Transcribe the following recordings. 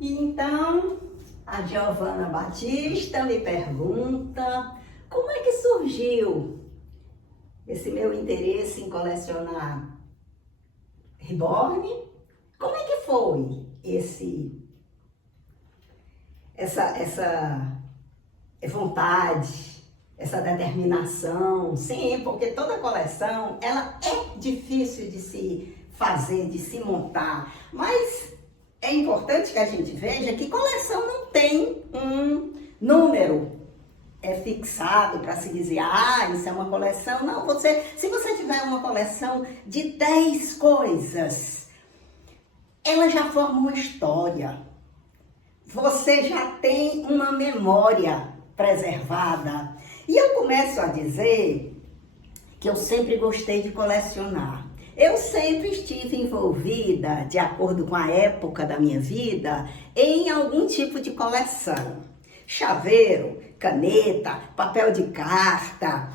E então, a Giovana Batista me pergunta como é que surgiu esse meu interesse em colecionar reborn? Como é que foi essa vontade, essa determinação? Sim, porque toda coleção, ela é difícil de se fazer, de se montar, mas é importante que a gente veja que coleção não tem um número fixado para se dizer, isso é uma coleção. Não, se você tiver uma coleção de 10 coisas, ela já forma uma história. Você já tem uma memória preservada. E eu começo a dizer que eu sempre gostei de colecionar. Eu sempre estive envolvida, de acordo com a época da minha vida, em algum tipo de coleção. Chaveiro, caneta, papel de carta,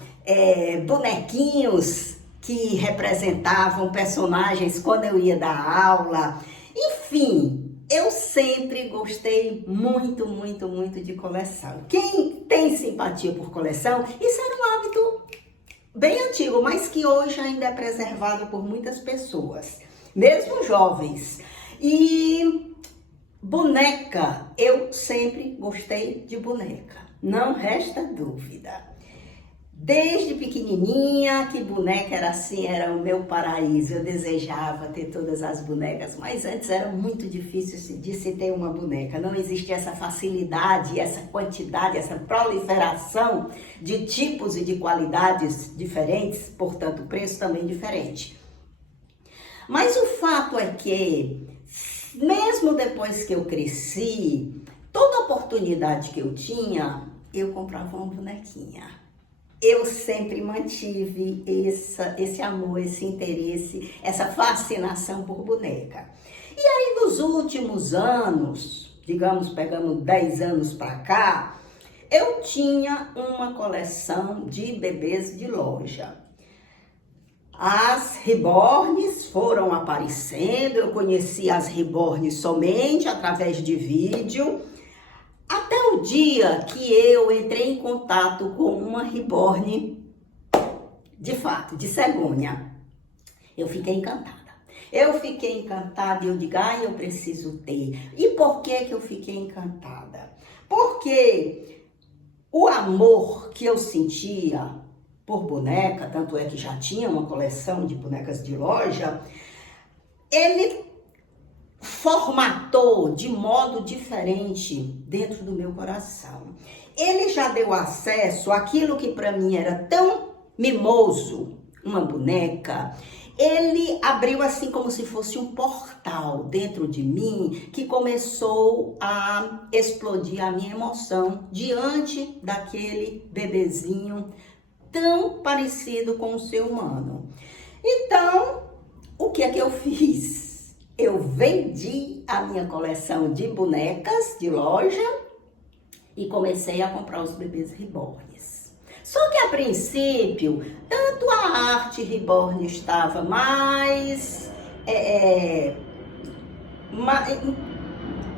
bonequinhos que representavam personagens quando eu ia dar aula. Enfim, eu sempre gostei muito, muito, muito de coleção. Quem tem simpatia por coleção, isso era um hábito bem antigo, mas que hoje ainda é preservado por muitas pessoas, mesmo jovens. E boneca, eu sempre gostei de boneca, não resta dúvida. Desde pequenininha, que boneca era assim, era o meu paraíso. Eu desejava ter todas as bonecas, mas antes era muito difícil de se ter uma boneca. Não existia essa facilidade, essa quantidade, essa proliferação de tipos e de qualidades diferentes, portanto, o preço também diferente. Mas o fato é que, mesmo depois que eu cresci, toda oportunidade que eu tinha, eu comprava uma bonequinha. Eu sempre mantive esse amor, esse interesse, essa fascinação por boneca. E aí, nos últimos anos, digamos, pegando 10 anos para cá, eu tinha uma coleção de bebês de loja. As reborns foram aparecendo, eu conheci as reborns somente através de vídeo, até o dia que eu entrei em contato com uma reborn, de fato, de cegonha. Eu fiquei encantada. E eu digo, eu preciso ter. E por que eu fiquei encantada? Porque o amor que eu sentia por boneca, tanto é que já tinha uma coleção de bonecas de loja, ele formatou de modo diferente dentro do meu coração. Ele já deu acesso àquilo que para mim era tão mimoso, uma boneca. Ele abriu assim como se fosse um portal dentro de mim que começou a explodir a minha emoção diante daquele bebezinho tão parecido com o ser humano. Então, o que é que eu fiz? Eu vendi a minha coleção de bonecas de loja e comecei a comprar os bebês reborns. Só que a princípio, tanto a arte reborn estava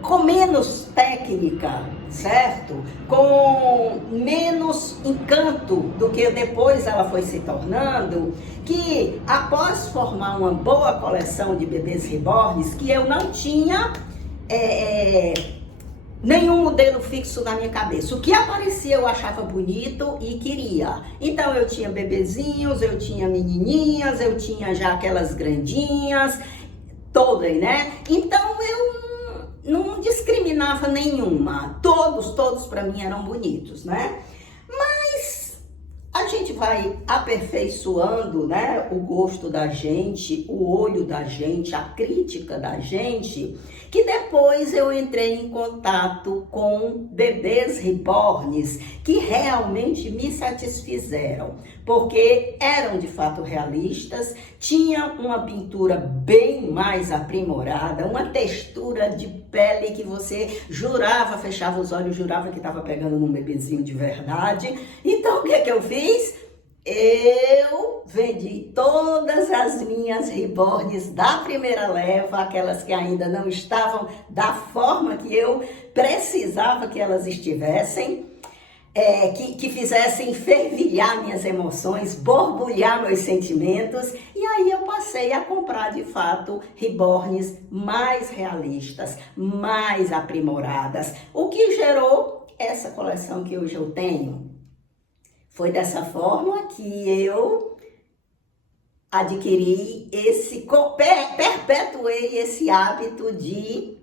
com menos técnica, certo? Com menos encanto do que depois ela foi se tornando, que após formar uma boa coleção de bebês reborns, que eu não tinha nenhum modelo fixo na minha cabeça. O que aparecia eu achava bonito e queria. Então eu tinha bebezinhos, eu tinha menininhas, eu tinha já aquelas grandinhas, todas, né? Então eu não discriminava nenhuma. Todos para mim eram bonitos, né? Mas a gente vai aperfeiçoando, né, o gosto da gente, o olho da gente, a crítica da gente, que depois eu entrei em contato com bebês reborns que realmente me satisfizeram, porque eram de fato realistas, tinha uma pintura bem mais aprimorada, uma textura de pele que você jurava, fechava os olhos, jurava que estava pegando num bebezinho de verdade. Então o que é que eu fiz? Eu vendi todas as minhas reborns da primeira leva, aquelas que ainda não estavam da forma que eu precisava que elas estivessem, que fizessem fervilhar minhas emoções, borbulhar meus sentimentos. E aí eu passei a comprar, de fato, reborns mais realistas, mais aprimoradas, o que gerou essa coleção que hoje eu tenho. Foi dessa forma que eu adquiri perpetuei esse hábito de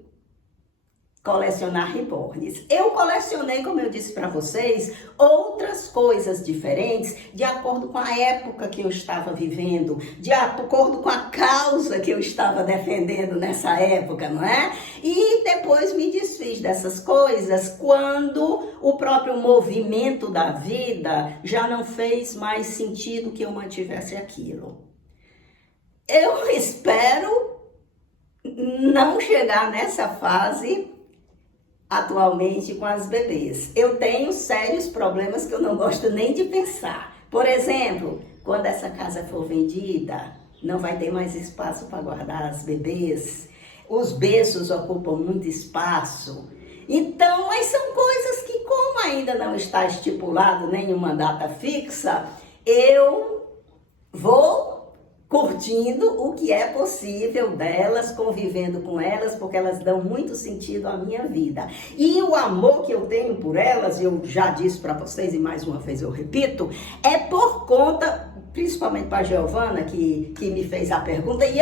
colecionar reborns. Eu colecionei, como eu disse para vocês, outras coisas diferentes de acordo com a época que eu estava vivendo, de acordo com a causa que eu estava defendendo nessa época, não é? E depois me desfiz dessas coisas quando o próprio movimento da vida já não fez mais sentido que eu mantivesse aquilo. Eu espero não chegar nessa fase atualmente com as bebês. Eu tenho sérios problemas que eu não gosto nem de pensar. Por exemplo, quando essa casa for vendida, não vai ter mais espaço para guardar as bebês. Os berços ocupam muito espaço. Então, mas são coisas que, como ainda não está estipulado nenhuma data fixa, eu vou curtindo o que é possível delas, convivendo com elas, porque elas dão muito sentido à minha vida. E o amor que eu tenho por elas, eu já disse para vocês e mais uma vez eu repito, é por conta, principalmente para a Giovana, que me fez a pergunta, e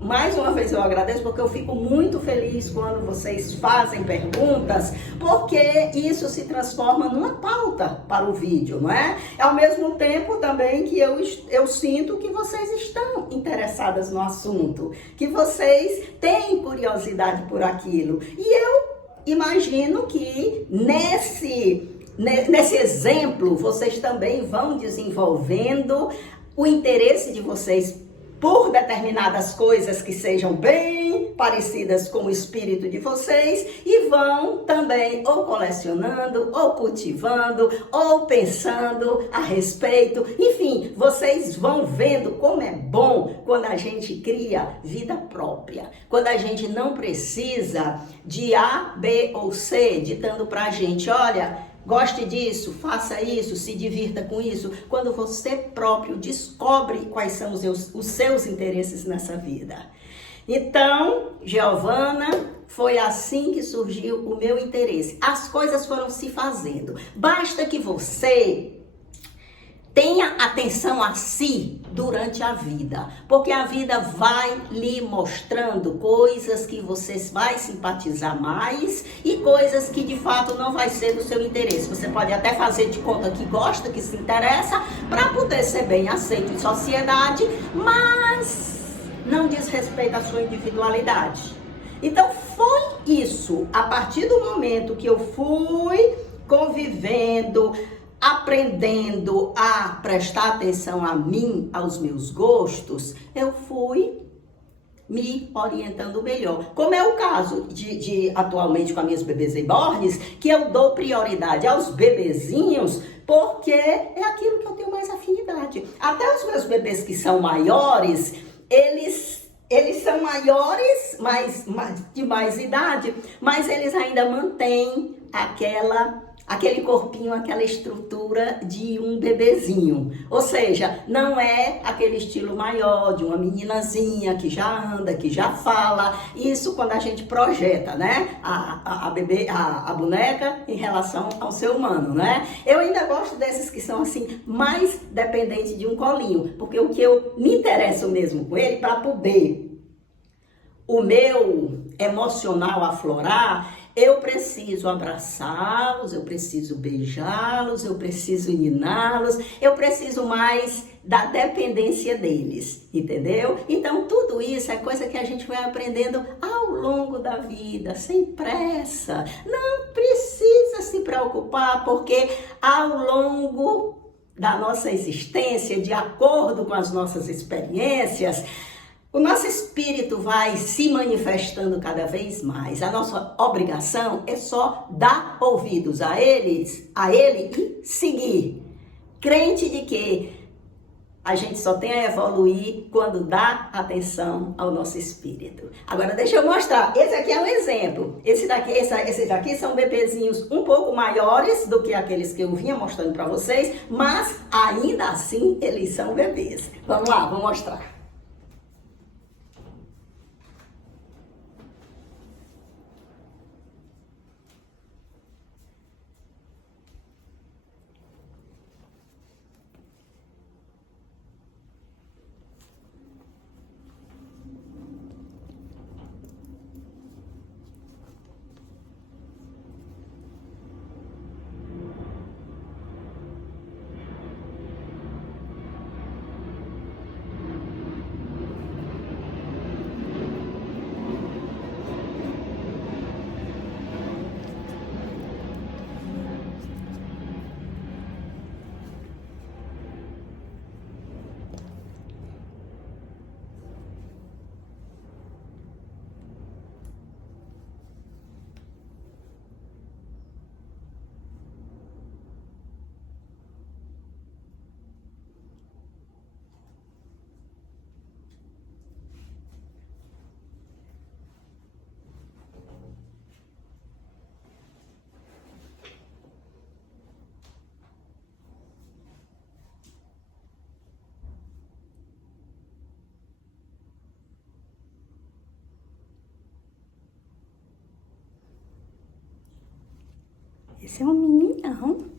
mais uma vez eu agradeço, porque eu fico muito feliz quando vocês fazem perguntas, porque isso se transforma numa pauta para o vídeo, não é? Ao mesmo tempo também que eu sinto que vocês estão interessadas no assunto, que vocês têm curiosidade por aquilo. E eu imagino que nesse exemplo vocês também vão desenvolvendo o interesse de vocês por determinadas coisas que sejam bem parecidas com o espírito de vocês e vão também ou colecionando, ou cultivando, ou pensando a respeito. Enfim, vocês vão vendo como é bom quando a gente cria vida própria, quando a gente não precisa de A, B ou C ditando pra gente, olha, goste disso, faça isso, se divirta com isso. Quando você próprio descobre quais são os seus interesses nessa vida. Então, Giovana, foi assim que surgiu o meu interesse. As coisas foram se fazendo. Basta que você tenha atenção a si durante a vida, porque a vida vai lhe mostrando coisas que você vai simpatizar mais e coisas que de fato não vai ser do seu interesse. Você pode até fazer de conta que gosta, que se interessa, para poder ser bem aceito em sociedade, mas não diz respeito à sua individualidade. Então foi isso, a partir do momento que eu fui convivendo, aprendendo a prestar atenção a mim, aos meus gostos, eu fui me orientando melhor. Como é o caso de atualmente com as minhas bebês reborns, que eu dou prioridade aos bebezinhos, porque é aquilo que eu tenho mais afinidade. Até os meus bebês que são maiores, eles são maiores, de mais idade, mas eles ainda mantêm aquele corpinho, aquela estrutura de um bebezinho. Ou seja, não é aquele estilo maior de uma meninazinha que já anda, que já fala. Isso quando a gente projeta, né? A boneca em relação ao ser humano, né? Eu ainda gosto desses que são assim, mais dependentes de um colinho. Porque o que eu me interesso mesmo com ele, para poder o meu emocional aflorar, eu preciso abraçá-los, eu preciso beijá-los, eu preciso niná-los, eu preciso mais da dependência deles, entendeu? Então, tudo isso é coisa que a gente vai aprendendo ao longo da vida, sem pressa. Não precisa se preocupar, porque ao longo da nossa existência, de acordo com as nossas experiências, o nosso espírito vai se manifestando cada vez mais. A nossa obrigação é só dar ouvidos a ele e seguir. Crente de que A gente só tem a evoluir quando dá atenção ao nosso espírito. Agora deixa eu mostrar. Esse aqui é um exemplo. Esses daqui são bebezinhos um pouco maiores do que aqueles que eu vinha mostrando para vocês, mas ainda assim eles são bebês. Vamos lá, vou mostrar. Esse é um meninão.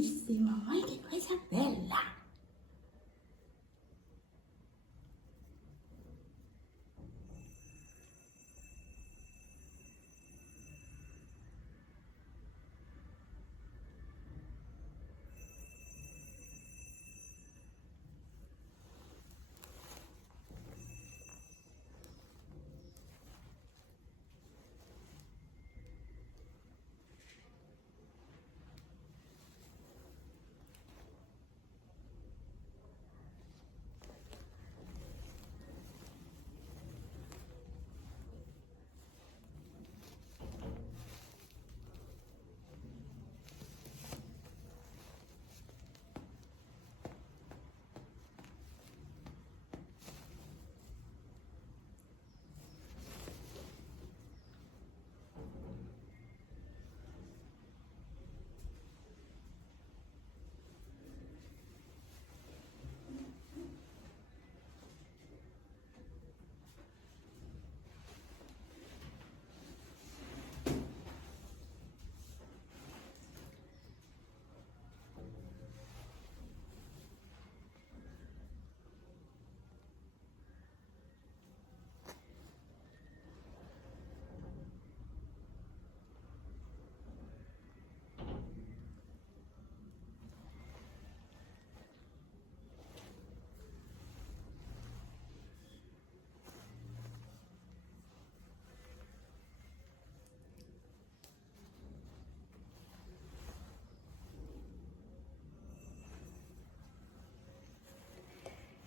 Disse, mamãe, que coisa bela.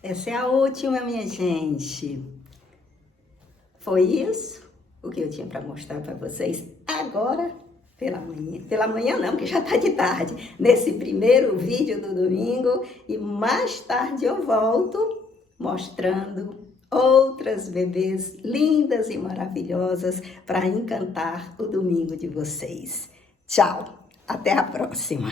Essa é a última, minha gente. Foi isso o que eu tinha para mostrar para vocês agora pela manhã. Pela manhã não, porque já está de tarde. Nesse primeiro vídeo do domingo. E mais tarde eu volto mostrando outras bebês lindas e maravilhosas para encantar o domingo de vocês. Tchau, até a próxima.